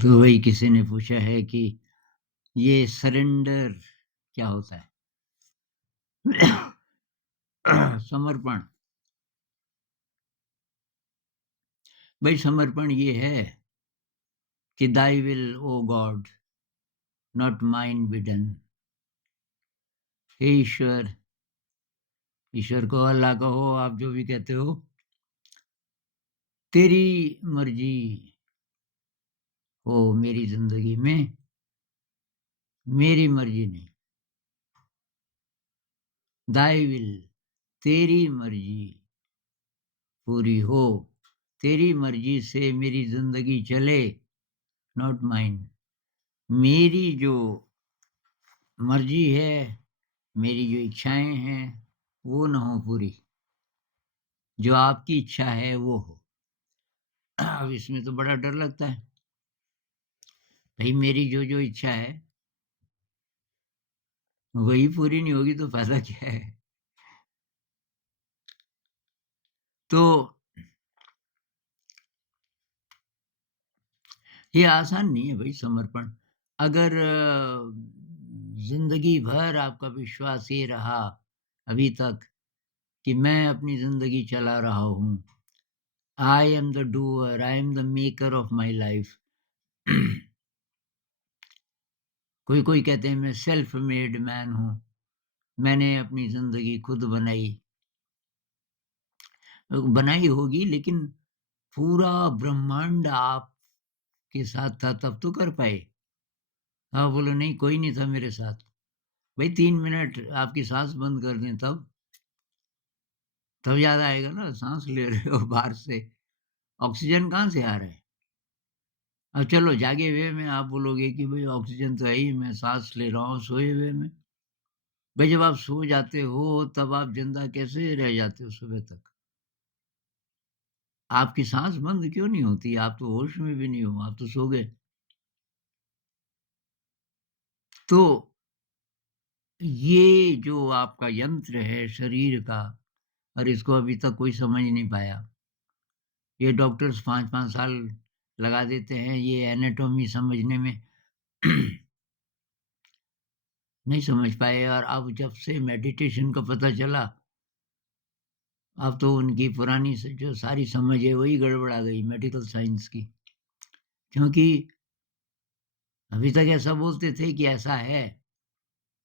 तो वही किसी ने पूछा है कि ये सरेंडर क्या होता है? समर्पण। भाई समर्पण ये है कि thy will O God not mine be done. हे ईश्वर, ईश्वर को अल्लाह कहो, आप जो भी कहते हो, तेरी मर्जी हो मेरी जिंदगी में, मेरी मर्जी नहीं। दाई विल, तेरी मर्जी पूरी हो, तेरी मर्जी से मेरी जिंदगी चले, नॉट माइन। मेरी जो मर्जी है, मेरी जो इच्छाएं हैं, वो ना हो पूरी, जो आपकी इच्छा है वो हो। अब इसमें तो बड़ा डर लगता है, भाई मेरी जो जो इच्छा है वही पूरी नहीं होगी तो फायदा क्या है? तो ये आसान नहीं है भाई समर्पण। अगर जिंदगी भर आपका विश्वास ये रहा अभी तक कि मैं अपनी जिंदगी चला रहा हूँ, I am the doer, I am the maker of my life. कोई कोई कहते हैं मैं सेल्फ मेड मैन हूँ, मैंने अपनी जिंदगी खुद बनाई। बनाई होगी लेकिन पूरा ब्रह्मांड आपके साथ था तब तो कर पाए। हाँ बोलो नहीं कोई नहीं था मेरे साथ। भाई 3 मिनट आपकी सांस बंद कर दें तब याद आएगा ना, सांस ले रहे हो बाहर से, ऑक्सीजन कहाँ से आ रहा है? अब चलो जागे हुए में आप बोलोगे कि भाई ऑक्सीजन तो है ही, मैं सांस ले रहा हूँ सोए हुए में। भाई जब आप सो जाते हो तब आप जिंदा कैसे रह जाते हो सुबह तक? आपकी सांस बंद क्यों नहीं होती? आप तो होश में भी नहीं हो, आप तो सो गए। तो ये जो आपका यंत्र है शरीर का, और इसको अभी तक कोई समझ नहीं पाया। ये डॉक्टर्स 5-5 साल लगा देते हैं ये एनाटॉमी समझने में। नहीं समझ पाए, और अब जब से मेडिटेशन का पता चला, अब तो उनकी पुरानी जो सारी समझ है वही गड़बड़ा गई मेडिकल साइंस की। क्योंकि अभी तक ऐसा बोलते थे कि ऐसा है,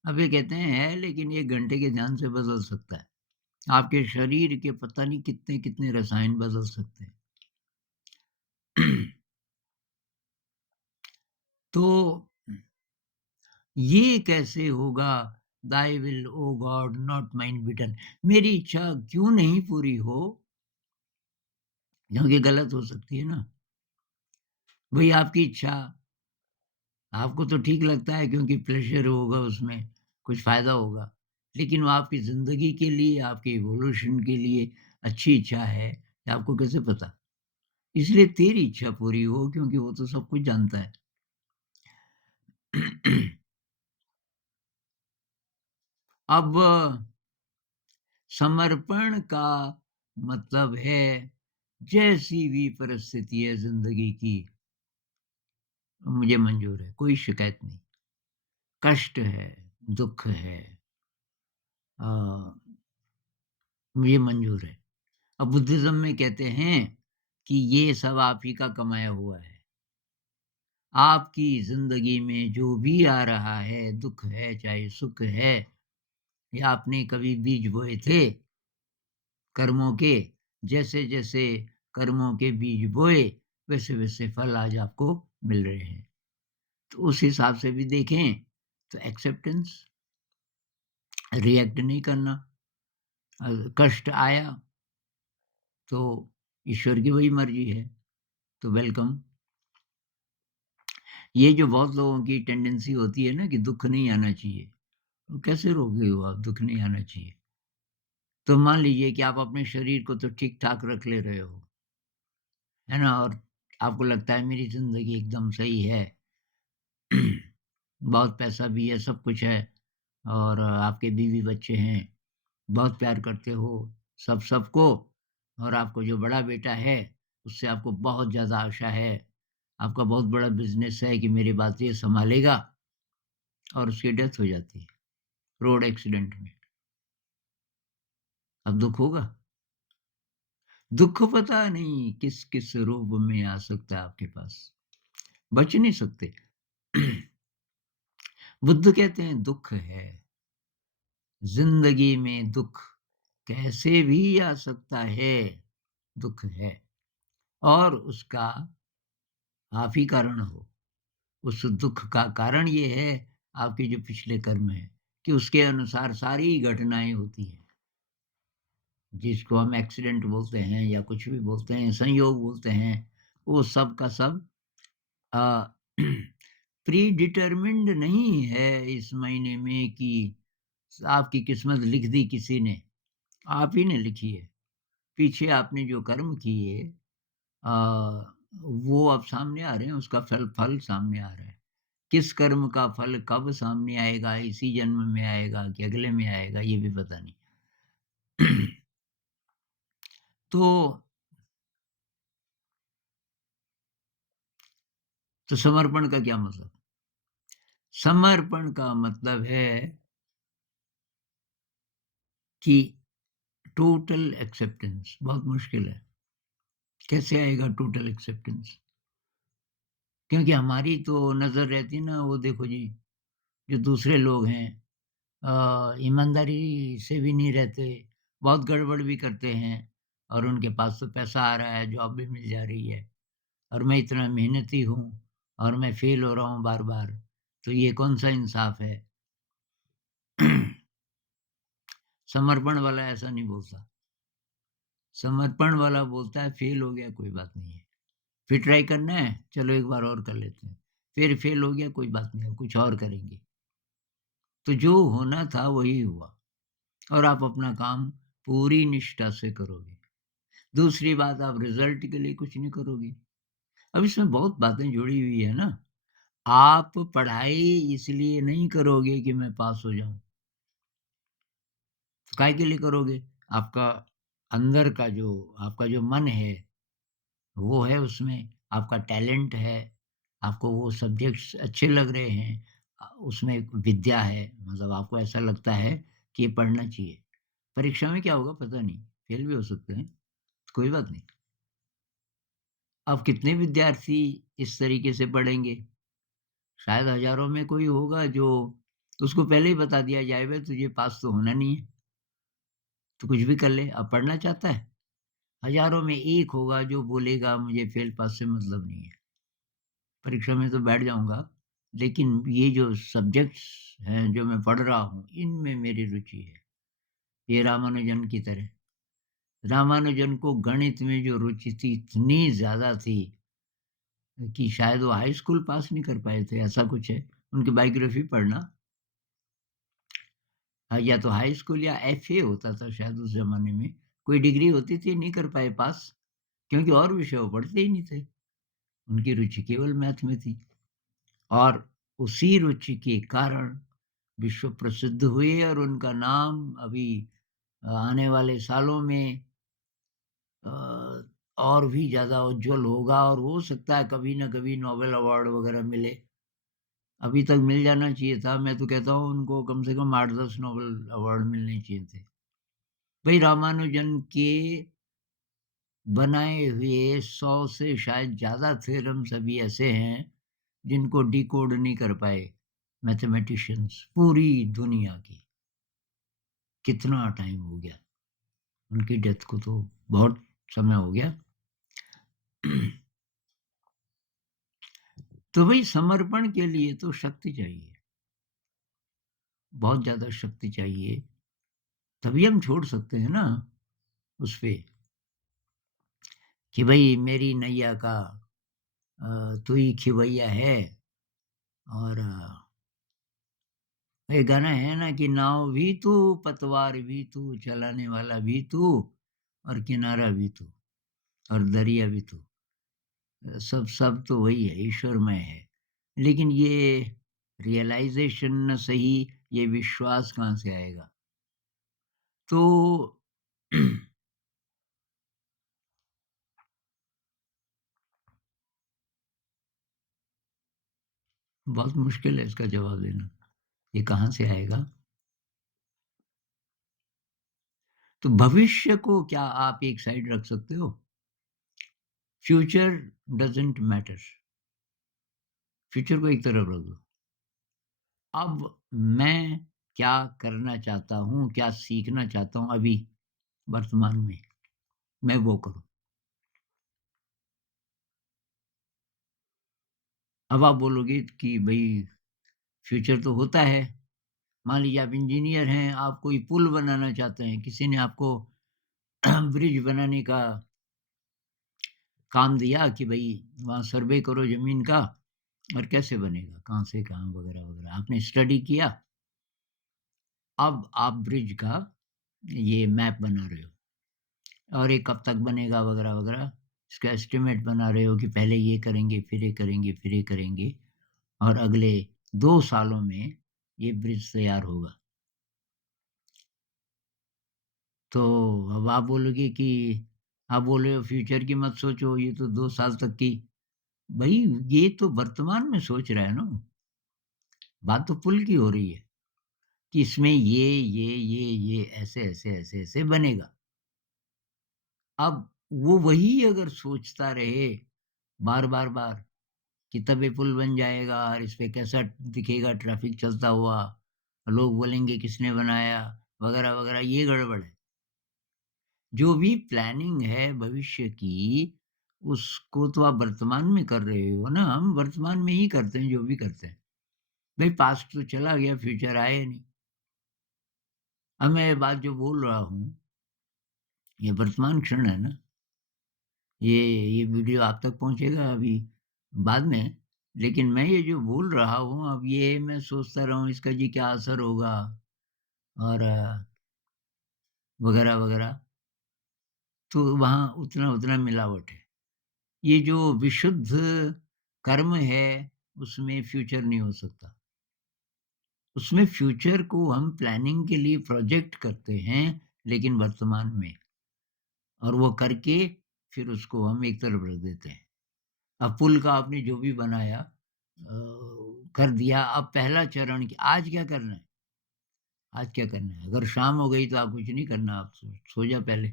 अब ये कहते हैं है लेकिन 1 घंटे के ध्यान से बदल सकता है। आपके शरीर के पता नहीं कितने-कितने रसायन बदल सकते हैं। तो ये कैसे होगा? Thy will O God not mine be done. मेरी इच्छा क्यों नहीं पूरी हो? क्योंकि गलत हो सकती है ना। भई आपकी इच्छा आपको तो ठीक लगता है क्योंकि प्लेज़र होगा उसमें, कुछ फ़ायदा होगा। लेकिन वो आपकी ज़िंदगी के लिए, आपके इवोल्यूशन के लिए अच्छी इच्छा है, ये आपको कैसे पता? इसलिए तेरी इच्छा पूरी हो क्योंकि वो तो सब कुछ जानता है। अब समर्पण का मतलब है जैसी भी परिस्थिति है ज़िंदगी की, मुझे मंज़ूर है, कोई शिकायत नहीं। कष्ट है, दुःख है, अ, मुझे मंज़ूर है। अब बुद्धिज़्म में कहते हैं कि ये सब आप ही का कमाया हुआ है। आपकी ज़िंदगी में जो भी आ रहा है, दुःख है, चाहे सुख है, या आपने कभी बीज बोए थे कर्मों के, जैसे-जैसे कर्मों के बीज बोए, वैसे-वैसे फल आज आपको मिल रहे हैं। तो उस हिसाब से भी देखें तो एक्सेप्टेंस, रिएक्ट नहीं करना। कष्ट आया तो ईश्वर की वही मर्ज़ी है, तो वेलकम। ये जो बहुत लोगों की टेंडेंसी होती है ना कि दुःख नहीं आना चाहिए, तो कैसे रोक रहे हो आप दुःख नहीं आना चाहिए? तो मान लीजिए कि आप अपने शरीर को तो ठीक-ठाक रख ले रहे हो, है ना? और आपको लगता है मेरी ज़िंदगी एकदम सही है, बहुत पैसा भी है, सब कुछ है, और आपके बीवी-बच्चे हैं, बहुत प्यार करते हो सबको, और आपको जो बड़ा बेटा है, उससे आपको बहुत ज़्यादा आशा है। आपका बहुत बड़ा बिज़नेस है कि मेरी बात ये सँभालेगा और उसकी डेथ हो जाती है, रोड एक्सीडेंट में। अब दुःख होगा? दुःख पता नहीं किस-किस रूप में आ सकता है आपके पास, बच नहीं सकते। बुद्ध कहते हैं दुःख है, ज़िंदगी में दुःख कैसे भी आ सकता है, दुःख है और उसका आप ही कारण हो। उस दुःख का कारण ये है आपके जो पिछले कर्म हैं, कि उसके अनुसार सारी घटनाएँ होती हैं। जिसको हम एक्सीडेंट बोलते हैं या कुछ भी बोलते हैं, संयोग बोलते हैं, वो सब का सब अ, प्री डिटरमिन्ड नहीं है इस महीने में कि आपकी किस्मत लिख दी किसी ने, आप ही ने लिखी है। पीछे आपने जो कर्म किए अ, वो अब सामने आ रहे हैं, उसका फल फल सामने आ रहा है। किस कर्म का फल कब सामने आएगा, इसी जन्म में आएगा कि अगले में आएगा, ये भी पता नहीं। तो समर्पण का क्या मतलब? समर्पण का मतलब है कि टोटल एक्सेप्टेंस बहुत मुश्किल है। कैसे आएगा टोटल एक्सेप्टेंस? क्योंकि हमारी तो नज़र रहती है ना वो देखो जी, जो दूसरे लोग हैं ईमानदारी से भी नहीं रहते, बहुत गड़बड़ भी करते हैं और उनके पास तो पैसा आ रहा है, जॉब भी मिल जा रही है और मैं इतना मेहनती हूँ और मैं फ़ेल हो रहा हूँ बार-बार, तो ये कौन-सा इंसाफ़ है? समर्पण वाला ऐसा नहीं बोलता। समर्पण वाला बोलता है फ़ेल हो गया कोई बात नहीं है, फिर ट्राई करना है, चलो एक बार और कर लेते हैं, फिर फ़ेल हो गया कोई बात नहीं है, कुछ और करेंगे। तो जो होना था वही हुआ और आप अपना काम पूरी निष्ठा से करोगे। दूसरी बात आप रिज़ल्ट के लिए कुछ नहीं करोगे। अब इसमें बहुत बातें जुड़ी हुई है ना। आप पढ़ाई इसलिए नहीं करोगे कि मैं पास हो जाऊँ, तो काहे के लिए करोगे? आपका अंदर का जो आपका जो मन है वो है उसमें, आपका टैलेंट है, आपको वो सब्जेक्ट्स अच्छे लग रहे हैं उसमें एक विद्या है, मतलब आपको ऐसा लगता है कि ये पढ़ना चाहिए। परीक्षा में क्या होगा पता नहीं, फेल भी हो सकते हैं, कोई बात नहीं। अब कितने विद्यार्थी इस तरीके से पढ़ेंगे? शायद हज़ारों में कोई होगा जो उसको पहले ही बता दिया जाए भई तुझे पास तो होना नहीं है, तू कुछ भी कर ले, अब पढ़ना चाहता है? हज़ारों में 1 होगा जो बोलेगा मुझे फेल पास से मतलब नहीं है। परीक्षा में तो बैठ जाऊँगा, लेकिन ये जो सब्जेक्ट्स हैं, जो मैं पढ़ रहा हूँ, इनमें मेरी रुचि है। ये रामानुजन की तरह। रामानुजन को गणित में जो रुचि थी, इतनी ज़्यादा थी कि शायद वो हाई स्कूल पास नहीं कर पाए थे, ऐसा कुछ है। उनकी बायोग्राफ़ी पढ़ना या तो हाई स्कूल या एफए होता था शायद उस ज़माने में। कोई डिग्री होती थी, नहीं कर पाए पास, क्योंकि और विषय वो पढ़ते ही नहीं थे। उनकी रुचि केवल मैथ में थी और उसी रुचि के कारण विश्व प्रसिद्ध हुए और उनका नाम अभी आने वाले सालों में अ, और भी ज़्यादा उज्ज्वल होगा और हो सकता है कभी न कभी नोबेल अवार्ड वग़ैरह मिले। अभी तक मिल जाना चाहिए था, मैं तो कहता हूँ उनको कम से कम 8-10 नोबेल अवार्ड मिलने चाहिए थे। भई रामानुजन के बनाए हुए 100 से शायद ज़्यादा थ्योरम्स अभी ऐसे हैं, जिनको डिकोड नहीं कर पाए मैथमेटिशियंस पूरी दुनिया की। कितना टाइम हो गया, उनकी डेथ को तो बहुत समय हो गया। तो भई समर्पण के लिए तो शक्ति चाहिए, बहुत ज़्यादा शक्ति चाहिए, तभी हम छोड़ सकते हैं ना उस पे कि भई मेरी नैया का तू ही खिवैया है और ये गाना है ना कि नाव भी तू, पतवार भी तू, चलाने वाला भी तू और किनारा भी तू और दरिया भी तू। सब सब तो वही है, ईश्वरमय है। लेकिन ये रियलाइज़ेशन ना सही, ये विश्वास कहाँ से आएगा? तो बहुत मुश्किल है इसका जवाब देना। ये कहाँ से आएगा? तो भविष्य को क्या आप एक साइड रख सकते हो? Future doesn't matter. फ्यूचर को एक तरफ रख दो। अब मैं क्या करना चाहता हूँ, क्या सीखना चाहता हूँ अभी वर्तमान में, मैं वो करूँ। अब आप बोलोगे कि भई फ्यूचर तो होता है। मान लीजिए आप इंजीनियर हैं, आप कोई पुल बनाना चाहते हैं, किसी ने आपको ब्रिज बनाने का काम दिया कि भई वहाँ सर्वे करो ज़मीन का और कैसे बनेगा, कहाँ से कहाँ वगैरह-वगैरह। आपने स्टडी किया, अब आप ब्रिज का ये मैप बना रहे हो और ये कब तक बनेगा वगैरह-वगैरह। इसका एस्टीमेट बना रहे हो कि पहले ये करेंगे, फिर ये करेंगे, फिर ये करेंगे और अगले 2 सालों में ये ब्रिज तैयार होगा। तो अब आप बोलोगे कि आप बोल रहे हो फ्यूचर की मत सोचो, ये तो 2 साल तक की। भई ये तो वर्तमान में सोच रहा है ना, बात तो पुल की हो रही है कि इसमें ये ऐसे, ऐसे, ऐसे, ऐसे बनेगा। अब वो वही अगर सोचता रहे बार, बार, बार कि तब ये पुल बन जाएगा और इसपे कैसा दिखेगा ट्रैफिक चलता हुआ, लोग बोलेंगे किसने बनाया वगैरह, वगैरह, ये गड़बड़ है। जो भी प्लानिंग है भविष्य की, उसको तो आप वर्तमान में कर रहे हो ना, हम वर्तमान में ही करते हैं जो भी करते हैं। भई पास्ट तो चला गया, फ्यूचर आया नहीं। अब मैं ये बात जो बोल रहा हूँ, ये वर्तमान क्षण है ना, ये वीडियो आप तक पहुँचेगा अभी बाद में, लेकिन मैं ये जो बोल रहा हूँ, अब ये मैं सोचता रहूँ इसका जी क्या असर होगा और वगैरह, वगैरह, तो वहाँ उतना-उतना मिलावट है। ये जो विशुद्ध कर्म है, उसमें फ्यूचर नहीं हो सकता। उसमें फ्यूचर को हम प्लानिंग के लिए प्रोजेक्ट करते हैं, लेकिन वर्तमान में और वो करके फिर उसको हम एक तरफ रख देते हैं। अब पुल का आपने जो भी बनाया कर दिया, अब पहला चरण कि आज क्या करना है? आज क्या करना है? अगर शाम हो गई तो आप कुछ नहीं करना, आप सो जा पहले,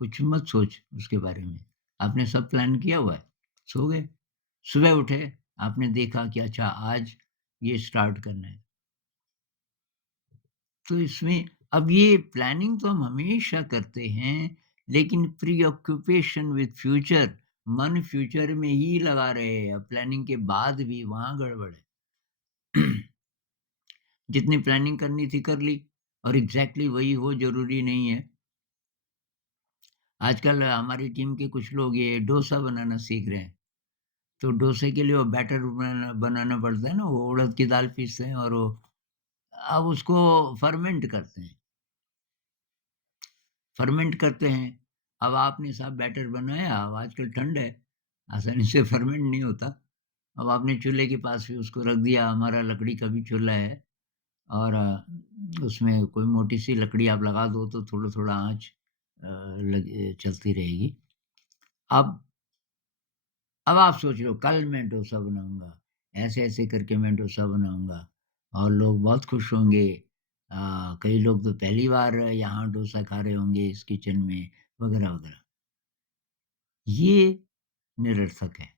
कुछ मत सोच उसके बारे में। आपने सब प्लान किया हुआ है, सो गए। सुबह उठे, आपने देखा कि अच्छा आज ये स्टार्ट करना है। तो इसमें अब ये प्लानिंग तो हम हमेशा करते हैं, लेकिन प्रीऑक्यूपेशन विथ फ्यूचर, मन फ्यूचर में ही लगा रहे हैं। अब प्लानिंग के बाद भी वहाँ गड़बड़ है। जितनी प्लानिंग करनी थी कर ली और एग्ज़ैक्टली वही हो ज़रूरी नहीं है। आजकल हमारी टीम के कुछ लोग ये डोसा बनाना सीख रहे हैं। तो डोसे के लिए वो बैटर बनाना बनाना पड़ता है ना, वो उड़द की दाल पीसते हैं और वो अब उसको फर्मेंट करते हैं। फर्मेंट करते हैं। अब आपने साहब बैटर बनाया, अब आजकल ठंड है, आसानी से फर्मेंट नहीं होता। अब आपने चूल्हे के पास भी उसको रख दिया, हमारा लकड़ी का भी चूल्हा है और उसमें कोई मोटी-सी लकड़ी आप लगा दो तो थोड़ा-थोड़ा आँच चलती रहेगी। अब अब आप सोच लो कल मैं डोसा बनाऊँगा, ऐसे-ऐसे करके मैं डोसा बनाऊँगा और लोग बहुत खुश होंगे। कई लोग तो पहली बार यहाँ डोसा खा रहे होंगे इस किचन में वगैरह-वगैरह। ये निरर्थक है।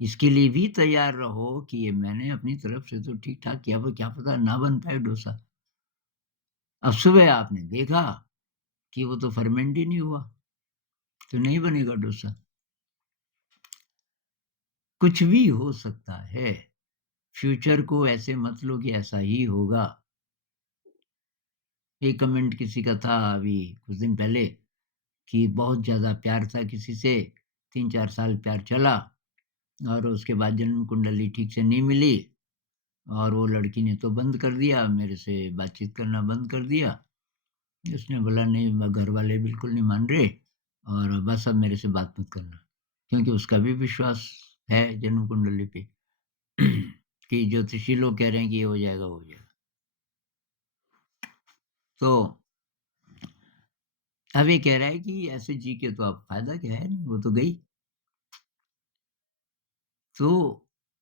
इसके लिए भी तैयार रहो कि ये मैंने अपनी तरफ से तो ठीक-ठाक किया पर क्या पता ना बन पाए डोसा। अब सुबह आपने देखा कि वो तो फर्मेंट ही नहीं हुआ, तो नहीं बनेगा डोसा। कुछ भी हो सकता है। फ्यूचर को ऐसे मत लो कि ऐसा ही होगा। एक कमेंट किसी का था अभी कुछ दिन पहले कि बहुत ज़्यादा प्यार था किसी से, 3-4 साल प्यार चला और उसके बाद जन्म कुंडली ठीक से नहीं मिली और वो लड़की ने तो बंद कर दिया, मेरे से बातचीत करना बंद कर दिया। उसने बोला नहीं घरवाले बिल्कुल नहीं मान रहे और बस अब मेरे से बात मत करना। क्योंकि उसका भी विश्वास है जन्म कुंडली पे कि ज्योतिषी लोग कह रहे हैं कि ये हो जाएगा, वो हो जाएगा। तो अब ये कह रहा है कि ऐसे जी के तो अब फ़ायदा क्या है? वो तो गई। तो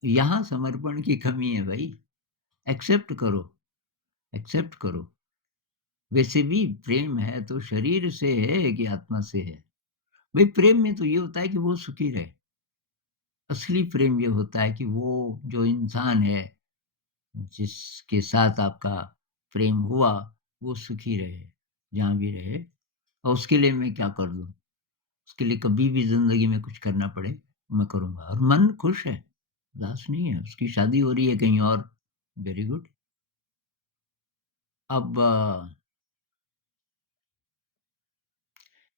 यहाँ समर्पण की कमी है भाई। एक्सेप्ट करो, एक्सेप्ट करो। वैसे भी प्रेम है तो शरीर से है कि आत्मा से है? भाई प्रेम में तो ये होता है कि वो सुखी रहे। असली प्रेम ये होता है कि वो जो इंसान है, जिसके साथ आपका प्रेम हुआ, वो सुखी रहे, जहाँ भी रहे और उसके लिए मैं क्या कर दूँ? उसके लिए कभी भी ज़िंदगी में कुछ करना पड़े, मैं करूँगा और मन खुश है, उदास नहीं है, उसकी शादी हो रही है कहीं और, वेरी गुड। अब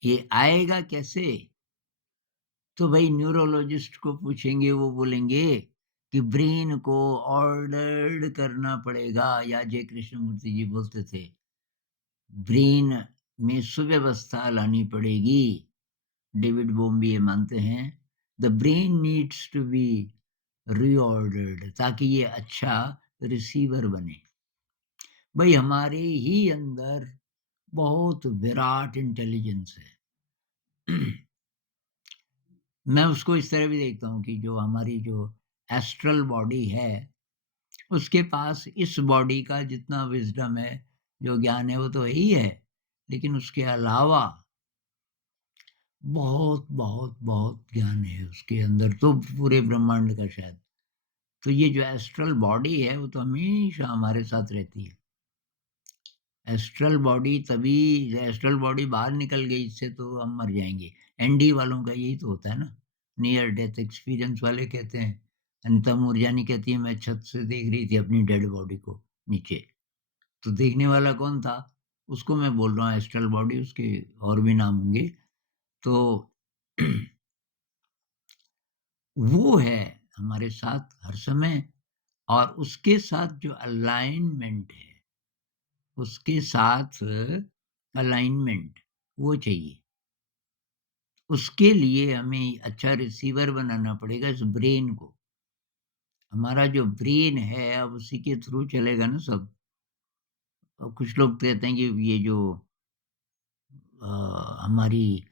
ये आएगा कैसे? तो भाई न्यूरोलॉजिस्ट को पूछेंगे, वो बोलेंगे कि ब्रेन को ऑर्डर्ड करना पड़ेगा या जय कृष्णमूर्ति जी बोलते थे, ब्रेन में सुव्यवस्था लानी पड़ेगी। डेविड बोम भी ये मानते हैं, the brain needs to be reordered ताकि ये अच्छा रिसीवर बने। भाई हमारे ही अंदर बहुत विराट इंटेलिजेंस है। मैं उसको इस तरह भी देखता हूँ कि जो हमारी जो एस्ट्रल बॉडी है, उसके पास इस बॉडी का जितना विज़डम है, जो ज्ञान है वो तो है ही है, लेकिन उसके अलावा बहुत, बहुत, बहुत ज्ञान है उसके अंदर तो पूरे ब्रह्मांड का शायद। तो ये जो एस्ट्रल बॉडी है वो तो हमेशा हमारे साथ रहती है। एस्ट्रल बॉडी तभी एस्ट्रल बॉडी बाहर निकल गई इससे तो हम मर जाएँगे। एनडी वालों का यही तो होता है ना, नियर डेथ एक्सपीरियंस वाले कहते हैं। अनीता मूरजानी कहती है मैं छत से देख रही थी अपनी डेड बॉडी को नीचे। तो देखने वाला कौन था? उसको मैं बोल रहा हूँ एस्ट्रल बॉडी, उसके और भी नाम होंगे। तो वो है हमारे साथ हर समय और उसके साथ जो अलाइनमेंट है, उसके साथ अलाइनमेंट वो चाहिए। उसके लिए हमें अच्छा रिसीवर बनाना पड़ेगा इस ब्रेन को। हमारा जो ब्रेन है अब उसी के थ्रू चलेगा ना सब। और कुछ लोग कहते हैं कि ये जो हमारी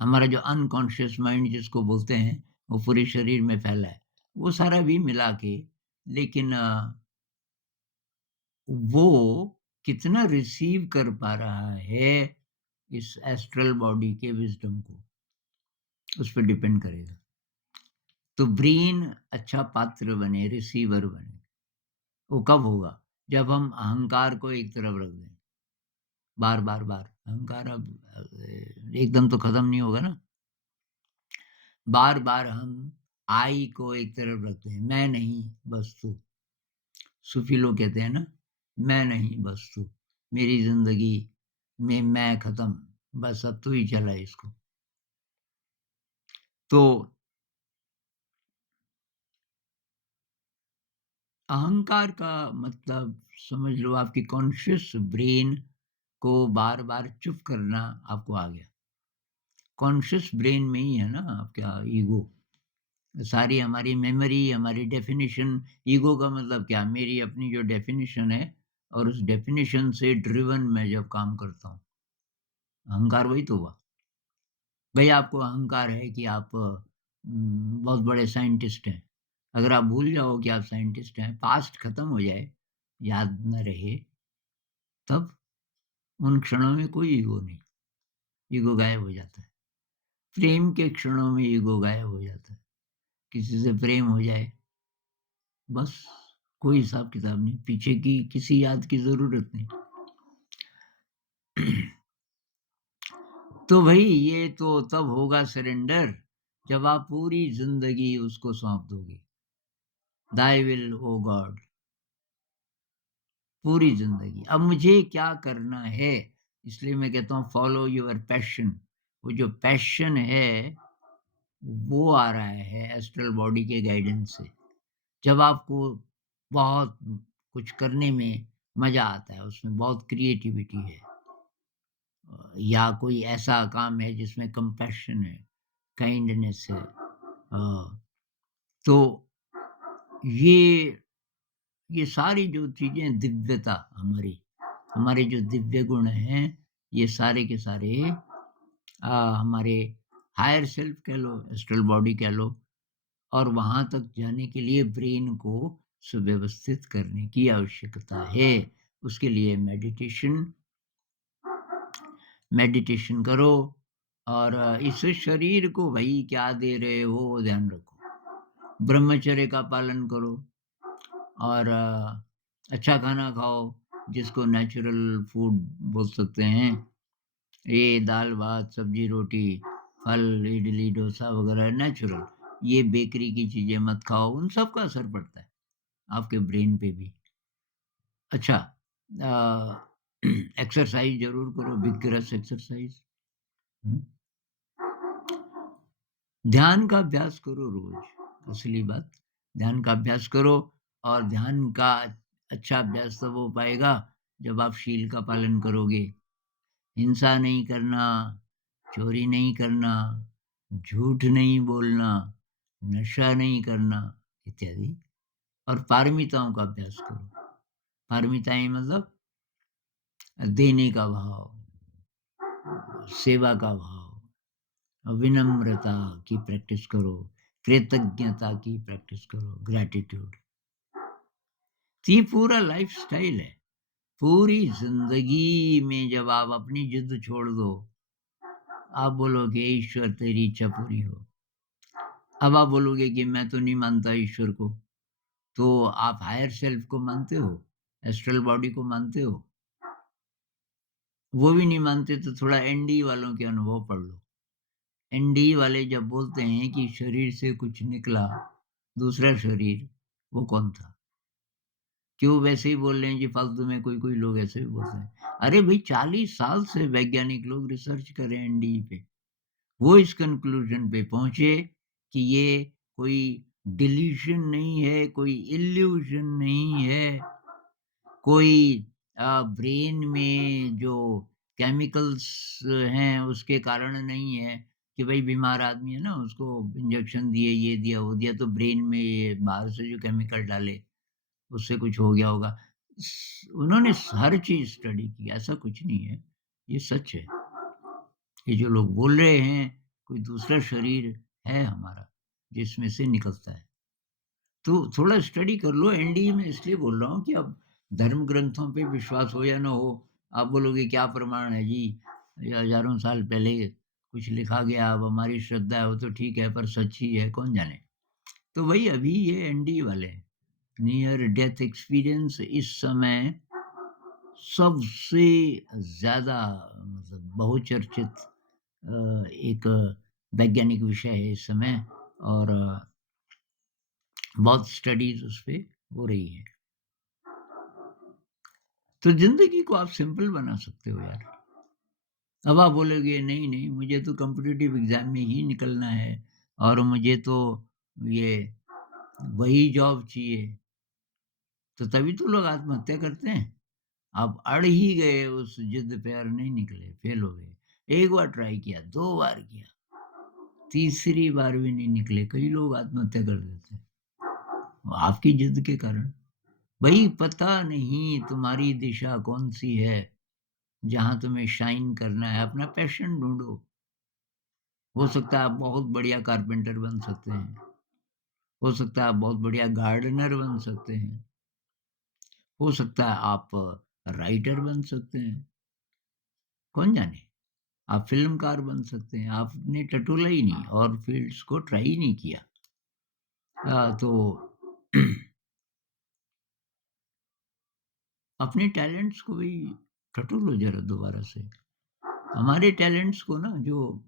हमारा जो अनकॉन्शियस माइंड जिसको बोलते हैं, वो पूरे शरीर में फैला है। वो सारा भी मिला के लेकिन वो कितना रिसीव कर पा रहा है इस एस्ट्रल बॉडी के विज़डम को, उस पे डिपेंड करेगा। तो ब्रेन अच्छा पात्र बने, रिसीवर बने। वो कब होगा? जब हम अहंकार को एक तरफ रख दें। बार, बार, बार अहंकार अब एकदम तो खत्म नहीं होगा ना। बार-बार हम आई को एक तरफ रखते हैं, मैं नहीं बस तू। सूफी लोग कहते हैं ना, मैं नहीं बस तू, मेरी ज़िंदगी में मैं खत्म, बस अब तू ही चला इसको। तो अहंकार का मतलब समझ लो आपकी कॉन्शियस ब्रेन को बार-बार चुप करना आपको आ गया। कॉन्शियस ब्रेन में ही है ना आपका ईगो। सारी हमारी मेमोरी, हमारी डेफ़िनिशन ईगो का मतलब क्या? मेरी अपनी जो डेफ़िनिशन है और उस डेफ़िनिशन से ड्रिवन मैं जब काम करता हूँ, अहंकार वही तो हुआ। भई आपको अहंकार है कि आप बहुत बड़े साइंटिस्ट हैं। अगर आप भूल जाओ कि आप साइंटिस्ट हैं, पास्ट खत्म हो जाए, याद ना रहे, तब उन क्षणों में कोई ईगो नहीं, ईगो गायब हो जाता है। प्रेम के क्षणों में ईगो गायब हो जाता है। किसी से प्रेम हो जाए बस कोई हिसाब-किताब नहीं, पीछे की किसी याद की ज़रूरत नहीं। तो भई ये तो तब होगा सरेंडर जब आप पूरी ज़िंदगी उसको सौंप दोगे। दाई विल ओ गॉड पूरी ज़िंदगी। अब मुझे क्या करना है? इसलिए मैं कहता हूँ फॉलो योर पैशन। वो जो पैशन है, वो आ रहा है एस्ट्रल बॉडी के गाइडेंस से। जब आपको बहुत कुछ करने में मज़ा आता है, उसमें बहुत क्रिएटिविटी है या कोई ऐसा काम है जिसमें कंपैशन है, काइंडनेस है तो ये ये सारी जो चीज़ें दिव्यता हमारी, हमारे जो दिव्य गुण हैं, ये सारे के सारे हमारे हायर सेल्फ कह लो, एस्ट्रल बॉडी कह लो और वहाँ तक जाने के लिए ब्रेन को सुव्यवस्थित करने की आवश्यकता है। उसके लिए मेडिटेशन करो और इस शरीर को भई क्या दे रहे हो वो ध्यान रखो। ब्रह्मचर्य का पालन करो और अच्छा खाना खाओ जिसको नेचुरल फूड बोल सकते हैं। ये दाल भात सब्जी रोटी फल इडली डोसा वगैरह नेचुरल। ये बेकरी की चीजें मत खाओ, उन सब का असर पड़ता है आपके ब्रेन पे भी। अच्छा, एक्सरसाइज जरूर करो, विगरस एक्सरसाइज। ध्यान का अभ्यास करो रोज, असली बात। ध्यान का अभ्यास करो और ध्यान का अच्छा अभ्यास तब हो पाएगा जब आप शील का पालन करोगे। हिंसा नहीं करना, चोरी नहीं करना, झूठ नहीं बोलना, नशा नहीं करना इत्यादि। और पारमिताओं का अभ्यास करो। पारमिताएं मतलब देने का भाव, सेवा का भाव, विनम्रता की प्रैक्टिस करो, कृतज्ञता की प्रैक्टिस करो, ग्रैटिट्यूड। तो ये पूरा लाइफस्टाइल है। पूरी जिंदगी में जब आप अपनी जिद छोड़ दो, आप बोलोगे ईश्वर तेरी इच्छा पूरी हो। अब आप बोलोगे कि मैं तो नहीं मानता ईश्वर को, तो आप हायर सेल्फ को मानते हो, एस्ट्रल बॉडी को मानते हो? वो भी नहीं मानते तो थोड़ा एनडी वालों के अनुभव पढ़ लो। एनडी वाले जब बोलते हैं कि शरीर से कुछ निकला, दूसरा शरीर, वो कौन था? क्यों वैसे ही बोल रहे हैं कि फालतू में कोई-कोई लोग ऐसे भी बोलते हैं। अरे भई 40 साल से वैज्ञानिक लोग रिसर्च कर रहे हैं एनडी पे। वो इस कन्क्लूज़न पे पहुँचे कि ये कोई डिल्यूज़न नहीं है, कोई इल्यूज़न नहीं है, कोई ब्रेन में जो केमिकल्स हैं उसके कारण नहीं है कि भाई बीमार आदमी है ना, उसको इंजेक्शन दिए, ये दिया, वो दिया तो ब्रेन में ये बाहर से जो केमिकल डाले उससे कुछ हो गया होगा। उन्होंने हर चीज़ स्टडी की, ऐसा कुछ नहीं है, ये सच है। ये जो लोग बोल रहे हैं कोई दूसरा शरीर है हमारा जिसमें से निकलता है, तो थोड़ा स्टडी कर लो। एनडीए में इसलिए बोल रहा हूँ कि अब धर्म ग्रंथों पे विश्वास हो या ना हो, आप बोलोगे क्या प्रमाण है जी, ये हजारों साल पहले कुछ लिखा गया, अब हमारी श्रद्धा है वो तो ठीक है पर सच ही है कौन जाने। तो वही अभी ये एनडीए वाले नियर डेथ एक्सपीरियंस इस समय सबसे ज्यादा मतलब बहुचर्चित एक वैज्ञानिक विषय है इस समय। और बहुत स्टडीज उस पे हो रही है। तो जिंदगी को आप सिंपल बना सकते हो यार। अब आप बोलोगे नहीं नहीं मुझे तो कॉम्पिटिटिव एग्जाम में ही निकलना है और मुझे तो ये वही जॉब चाहिए, तो तभी तो लोग आत्महत्या करते हैं। आप अड़ ही गए उस जिद पे और नहीं निकले, फेल हो गए। एक बार ट्राई किया, दो बार किया, तीसरी बार भी नहीं निकले, कई लोग आत्महत्या कर देते हैं आपकी जिद के कारण। भाई पता नहीं तुम्हारी दिशा कौन सी है, जहां तुम्हें शाइन करना है, अपना पैशन ढूंढो। हो सकता है आप बहुत बढ़िया कारपेंटर बन सकते हैं, हो सकता है आप बहुत बढ़िया गार्डनर बन सकते हैं, हो सकता है आप राइटर बन सकते हैं, कौन जाने। आप फ़िल्मकार बन सकते हैं, आपने टटोला ही नहीं और फ़ील्ड्स को ट्राई ही नहीं किया। तो अपने टैलेंट्स को भी टटोलो ज़रा दोबारा से। हमारे टैलेंट्स को ना जो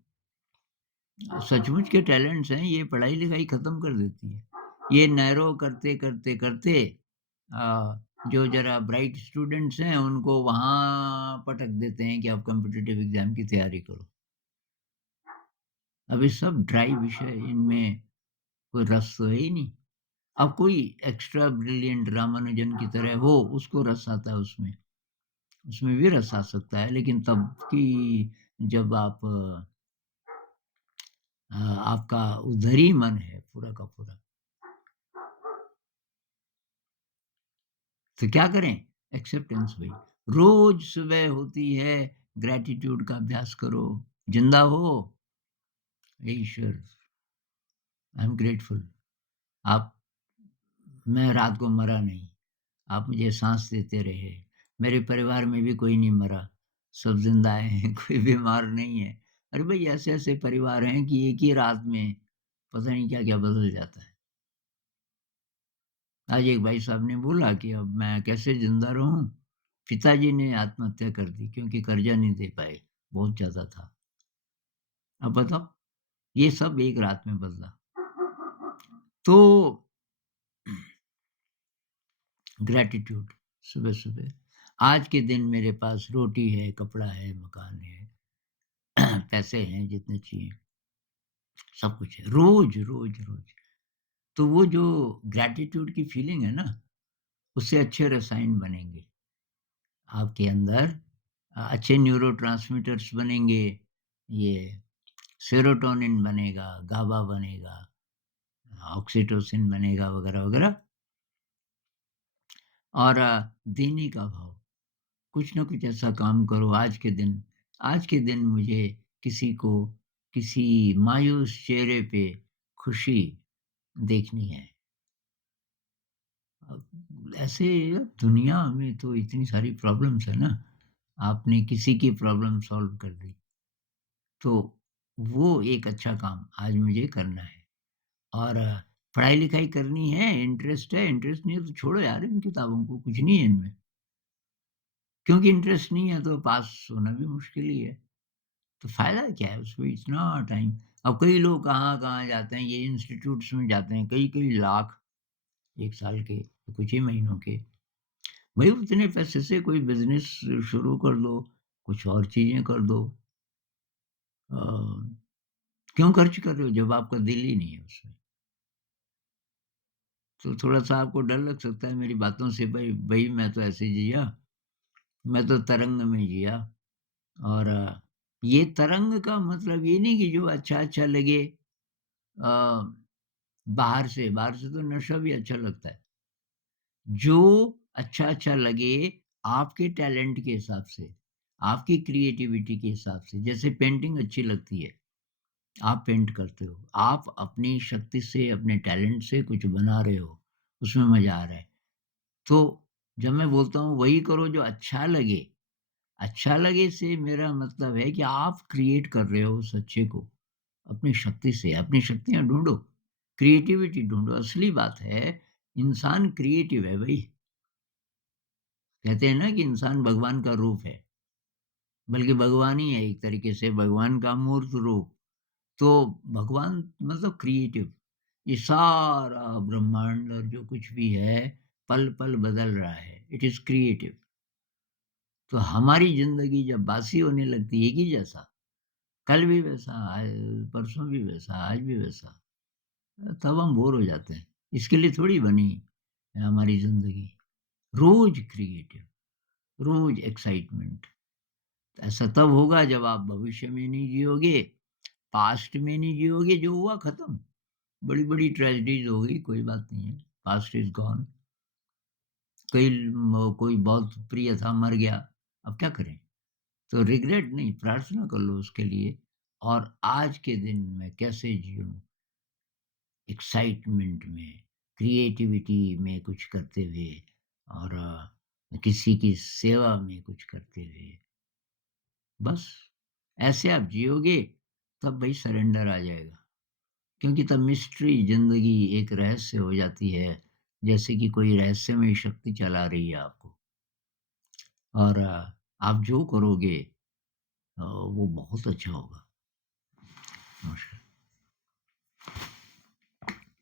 सचमुच के टैलेंट्स हैं, ये पढ़ाई-लिखाई ख़त्म कर देती है। ये नैरो करते जो ज़रा ब्राइट स्टूडेंट्स हैं, उनको वहाँ पटक देते हैं कि आप कॉम्पिटिटिव एग्ज़ाम की तैयारी करो। अब ये सब ड्राई विषय, इनमें कोई रस तो है ही नहीं। अब कोई एक्स्ट्रा ब्रिलियंट रामानुजन की तरह हो, उसको रस आता है उसमें, उसमें भी रस आ सकता है, लेकिन तब की जब आपका उधर ही मन है पूरा का पूरा। तो क्या करें? एक्सेप्टेंस भाई। रोज सुबह होती है, ग्रैटिट्यूड का अभ्यास करो। जिंदा हो, हे ईश्वर, आई एम ग्रेटफुल। आप मैं रात को मरा नहीं, आप मुझे साँस देते रहे। मेरे परिवार में भी कोई नहीं मरा, सब ज़िंदा हैं, कोई बीमार नहीं है। अरे भई ऐसे-ऐसे परिवार हैं कि एक ही रात में पता नहीं क्या-क्या बदल जाता है। आज एक भाई साहब ने बोला कि अब मैं कैसे ज़िंदा रहूँ? पिताजी ने आत्महत्या कर दी क्योंकि कर्ज़ा नहीं दे पाए, बहुत ज़्यादा था। अब बताओ, ये सब एक रात में बदला। तो ग्रैटिट्यूड सुबह-सुबह, आज के दिन मेरे पास रोटी है, कपड़ा है, मकान है, पैसे हैं जितने चाहिए, सब कुछ है। रोज़, रोज़, रोज़। तो वो जो ग्रैटिट्यूड की फीलिंग है ना, उससे अच्छे रसायन बनेंगे आपके अंदर। अच्छे न्यूरोट्रांसमीटर्स बनेंगे, ये सेरोटोनिन बनेगा, गाबा बनेगा, ऑक्सीटोसिन बनेगा वगैरह-वगैरह। और देने का भाव, कुछ ना कुछ ऐसा काम करो आज के दिन मुझे किसी को किसी मायूस चेहरे पे खुशी देखनी है। ऐसे दुनिया में तो इतनी सारी प्रॉब्लम्स है ना, आपने किसी की प्रॉब्लम सॉल्व कर दी, तो वो एक अच्छा काम आज मुझे करना है। और पढ़ाई-लिखाई करनी है, इंटरेस्ट नहीं है तो छोड़ो यार इन किताबों को, कुछ नहीं है इनमें। क्योंकि इंटरेस्ट नहीं है तो पास होना भी मुश्किल ही है। तो फ़ायदा क्या है उसमें इतना टाइम। अब कई लोग कहाँ-कहाँ जाते हैं, ये इंस्टीट्यूट्स में जाते हैं, कई-कई लाख 1 साल के, कुछ ही महीनों के। भई उतने पैसे से कोई बिज़नेस शुरू कर दो, कुछ और चीज़ें कर दो। अ, क्यों खर्च कर रहे हो जब आपका दिल ही नहीं है उसमें? तो थोड़ा-सा आपको डर लग सकता है मेरी बातों से, भई भई मैं तो ऐसे जिया, मैं तो तरंग में जिया। और ये तरंग का मतलब ये नहीं कि जो अच्छा-अच्छा लगे अ, बाहर से तो नशा भी अच्छा लगता है। जो अच्छा-अच्छा लगे आपके टैलेंट के हिसाब से, आपकी क्रिएटिविटी के हिसाब से, जैसे पेंटिंग अच्छी लगती है, आप पेंट करते हो, आप अपनी शक्ति से, अपने टैलेंट से कुछ बना रहे हो, उसमें मज़ा आ रहा है। तो जब मैं बोलता हूँ वही करो जो अच्छा लगे से मेरा मतलब है कि आप क्रिएट कर रहे हो उस अच्छे को, अपनी शक्ति से, अपनी शक्तियाँ ढूँढो, क्रिएटिविटी ढूँढो, असली बात है, इंसान क्रिएटिव है भई। कहते हैं ना कि इंसान भगवान का रूप है, बल्कि भगवान ही है एक तरीके से, भगवान का मूर्त रूप। तो भगवान मतलब क्रिएटिव, ये सारा ब्रह्मांड और जो कुछ भी है, पल-पल बदल रहा है, इट इज़ क्रिएटिव। तो हमारी ज़िंदगी जब बासी होने लगती है एक ही जैसा, कल भी वैसा, परसों भी वैसा, आज भी वैसा, तब हम बोर हो जाते हैं। इसके लिए थोड़ी बनी है हमारी ज़िंदगी। रोज़ क्रिएटिव, रोज़ एक्साइटमेंट। ऐसा तब होगा जब आप भविष्य में नहीं जियोगे, पास्ट में नहीं जियोगे, जो हुआ खत्म। बड़ी-बड़ी ट्रेजेडीज़ हो गई, कोई बात नहीं है, पास्ट इज़ गॉन। कोई बहुत प्रिय था, मर गया, अब क्या करें? तो रिग्रेट नहीं, प्रार्थना कर लो उसके लिए। और आज के दिन मैं कैसे जिऊँ एक्साइटमेंट में, क्रिएटिविटी में कुछ करते हुए, और किसी की सेवा में कुछ करते हुए। बस ऐसे आप जियोगे तब भई सरेंडर आ जाएगा। क्योंकि तब मिस्ट्री ज़िंदगी एक रहस्य हो जाती है, जैसे कि कोई रहस्यमय शक्ति चला रही है आपको। और आप जो करोगे वो बहुत अच्छा होगा। नमस्कार।